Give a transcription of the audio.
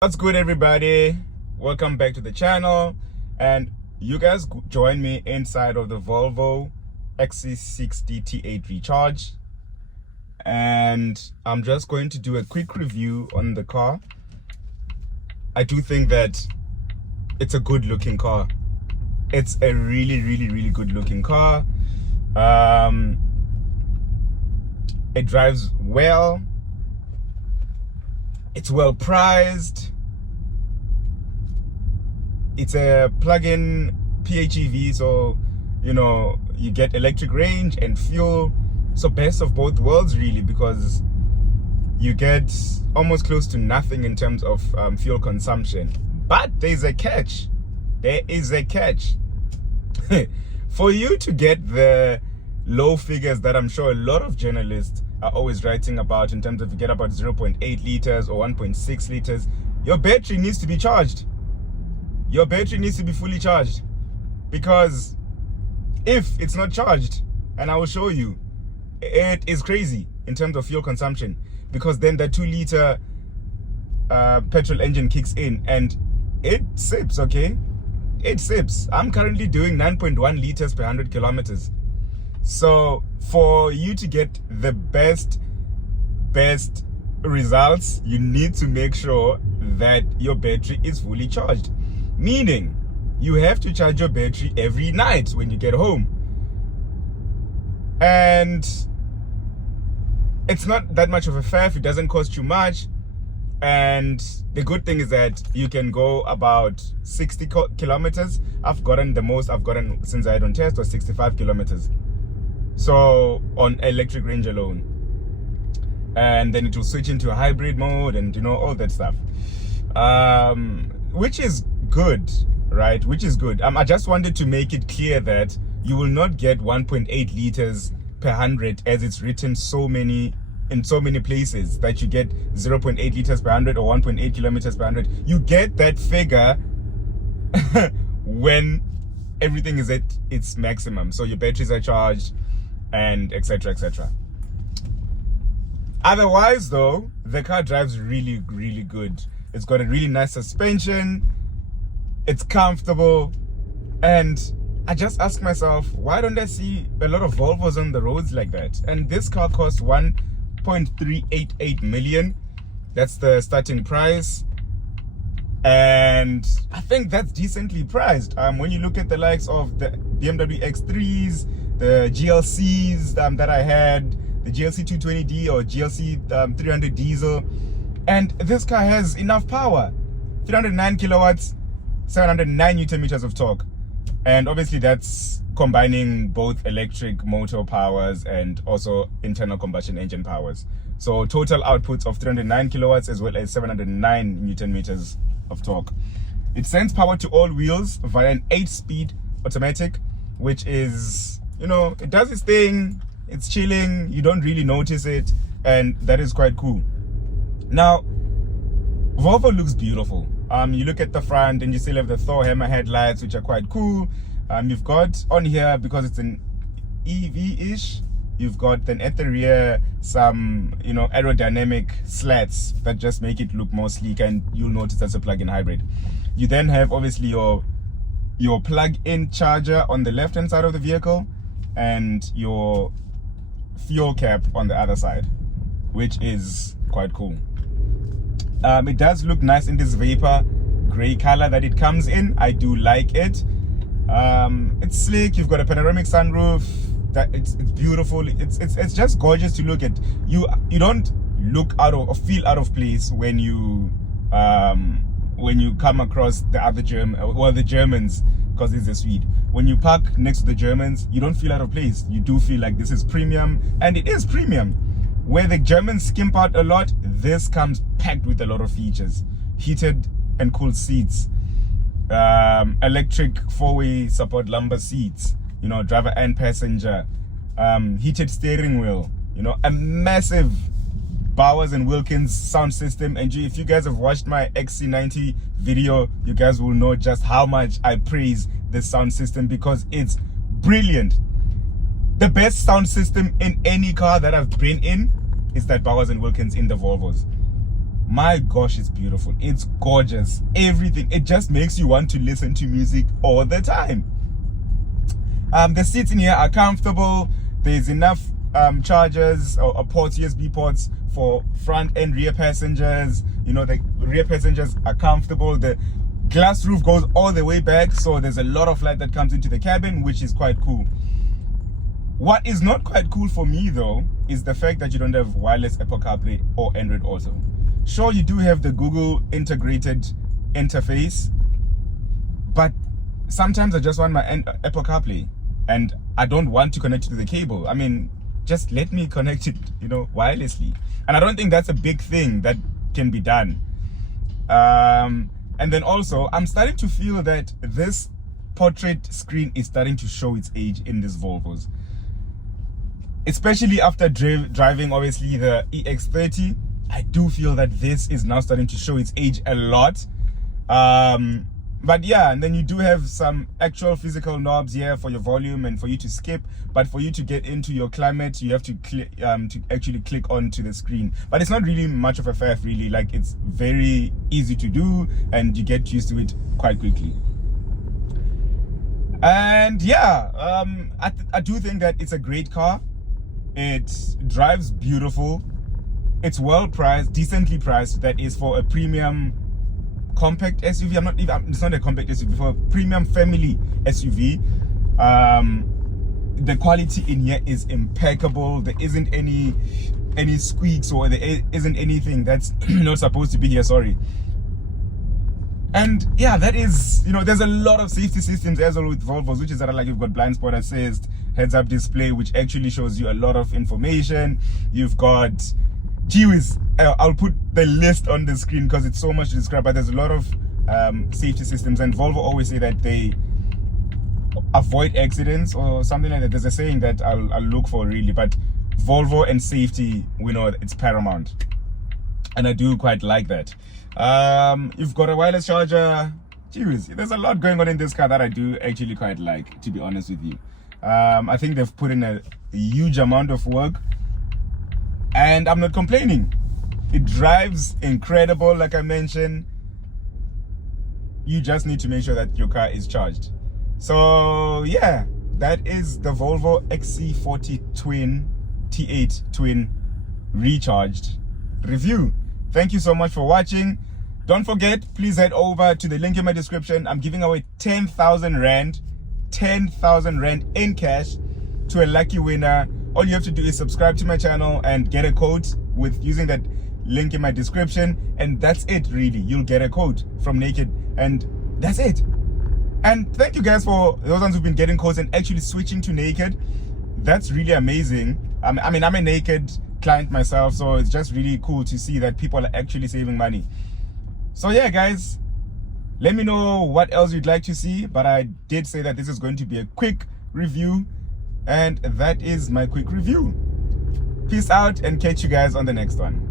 What's good, everybody? Welcome back to the channel, and you guys join me inside of the Volvo XC60 T8 Recharge, and I'm just going to do a quick review on the car. I do think that it's a good looking car. It's a really good looking car. It drives well. It's well priced. It's a plug-in PHEV, so you get electric range and fuel. So best of both worlds, really, because you get almost close to nothing in terms of fuel consumption. But there's a catch. There is a catch. For you to get the low figures that I'm sure a lot of journalists are always writing about, in terms of you get about 0.8 liters or 1.6 liters, your battery needs to be charged. Your battery needs to be fully charged, because if it's not charged, and I will show you, it is crazy in terms of fuel consumption, because then the 2-liter petrol engine kicks in and it sips. Okay, it sips. I'm currently doing 9.1 liters per 100 kilometers. So for you to get the best results, you need to make sure that your battery is fully charged, meaning you have to charge your battery every night when you get home. And it's not that much of a faff. It doesn't cost you much, and the good thing is that you can go about 60 kilometers. I've gotten the most I've gotten since I had on test was 65 kilometers, so on electric range alone. And then it will switch into a hybrid mode and all that stuff, which is good, right? Which is good. I just wanted to make it clear that you will not get 1.8 liters per 100 as it's written in so many places, that you get 0.8 liters per 100 or 1.8 kilometers per 100. You get that figure when everything is at its maximum, so your batteries are charged and etc. Otherwise though, the car drives really good. It's got a really nice suspension, it's comfortable, and I just ask myself, why don't I see a lot of Volvos on the roads like that? And this car costs 1.388 million. That's the starting price, and I think that's decently priced. When you look at the likes of the BMW X3s, the GLCs that I had, the GLC 220D or GLC 300 diesel, and this car has enough power, 309 kilowatts, 709 newton meters of torque. And obviously that's combining both electric motor powers and also internal combustion engine powers. So total outputs of 309 kilowatts as well as 709 newton meters of torque. It sends power to all wheels via an 8-speed automatic, which is, it does its thing. It's chilling. You don't really notice it, and that is quite cool. Now, Volvo looks beautiful. You look at the front and you still have the Thor hammer headlights, which are quite cool. You've got on here, because it's an EV-ish, you've got then at the rear some aerodynamic slats that just make it look more sleek, and you'll notice that's a plug-in hybrid. You then have obviously your plug-in charger on the left hand side of the vehicle, and your fuel cap on the other side, which is quite cool. It does look nice in this vapor gray color that it comes in. I do like it. It's sleek. You've got a panoramic sunroof. That it's beautiful. It's just gorgeous to look at. You don't look out of or feel out of place when you come across the other the Germans, because it's a Swede. When you park next to the Germans, you don't feel out of place. You do feel like this is premium, and it is premium. Where the Germans skimp out a lot, this comes packed with a lot of features. Heated and cooled seats, electric 4-way support lumbar seats, driver and passenger, heated steering wheel, a massive Bowers and Wilkins sound system. And if you guys have watched my XC90 video, you guys will know just how much I praise this sound system, because it's brilliant. The best sound system in any car that I've been in is that Bowers and Wilkins in the Volvos. My gosh, it's beautiful. It's gorgeous. Everything. It just makes you want to listen to music all the time. The seats in here are comfortable. There's enough chargers or ports, USB ports for front and rear passengers. You know, the rear passengers are comfortable. The glass roof goes all the way back, so there's a lot of light that comes into the cabin, which is quite cool. What is not quite cool for me though is the fact that you don't have wireless Apple CarPlay or Android Auto. Sure, you do have the Google integrated interface, but sometimes I just want my Apple CarPlay and I don't want to connect it to the cable. I mean, just let me connect it, you know, wirelessly. And I don't think that's a big thing that can be done. And then also, I'm starting to feel that this portrait screen is starting to show its age in these Volvos. Especially after driving, obviously, the EX30, I do feel that this is now starting to show its age a lot. But yeah, and then you do have some actual physical knobs here for your volume and for you to skip. But for you to get into your climate, you have to actually click onto the screen. But it's not really much of a faff, really. Like, it's very easy to do and you get used to it quite quickly. And yeah, I do think that it's a great car. It drives beautiful. It's well priced, decently priced. That is for a premium compact SUV. It's not a compact SUV, for a premium family SUV. The quality in here is impeccable. There isn't any squeaks, or there isn't anything that's not supposed to be here, sorry. And yeah, that is, you know, there's a lot of safety systems as well with Volvos, which is that, like, you've got blind spot assist, heads-up display, which actually shows you a lot of information. You've got, I'll put the list on the screen because it's so much to describe, but there's a lot of safety systems, and Volvo always say that they avoid accidents or something like that. There's a saying that I'll look for, really, but Volvo and safety, we know it's paramount, and I do quite like that. You've got a wireless charger. There's a lot going on in this car that I do actually quite like, to be honest with you. I think they've put in a huge amount of work, and I'm not complaining. It drives incredible, like I mentioned. You just need to make sure that your car is charged. So yeah, that is the Volvo XC60 T8 Twin Recharged review. Thank you so much for watching. Don't forget, please head over to the link in my description. I'm giving away 10,000 Rand in cash to a lucky winner. All you have to do is subscribe to my channel and get a code with using that link in my description, and that's it, really. You'll get a code from Naked, and that's it. And thank you guys for those ones who've been getting codes and actually switching to Naked. That's really amazing. I mean, I'm a Naked client myself, so it's just really cool to see that people are actually saving money. So yeah, guys, let me know what else you'd like to see, but I did say that this is going to be a quick review, and that is my quick review. Peace out, and catch you guys on the next one.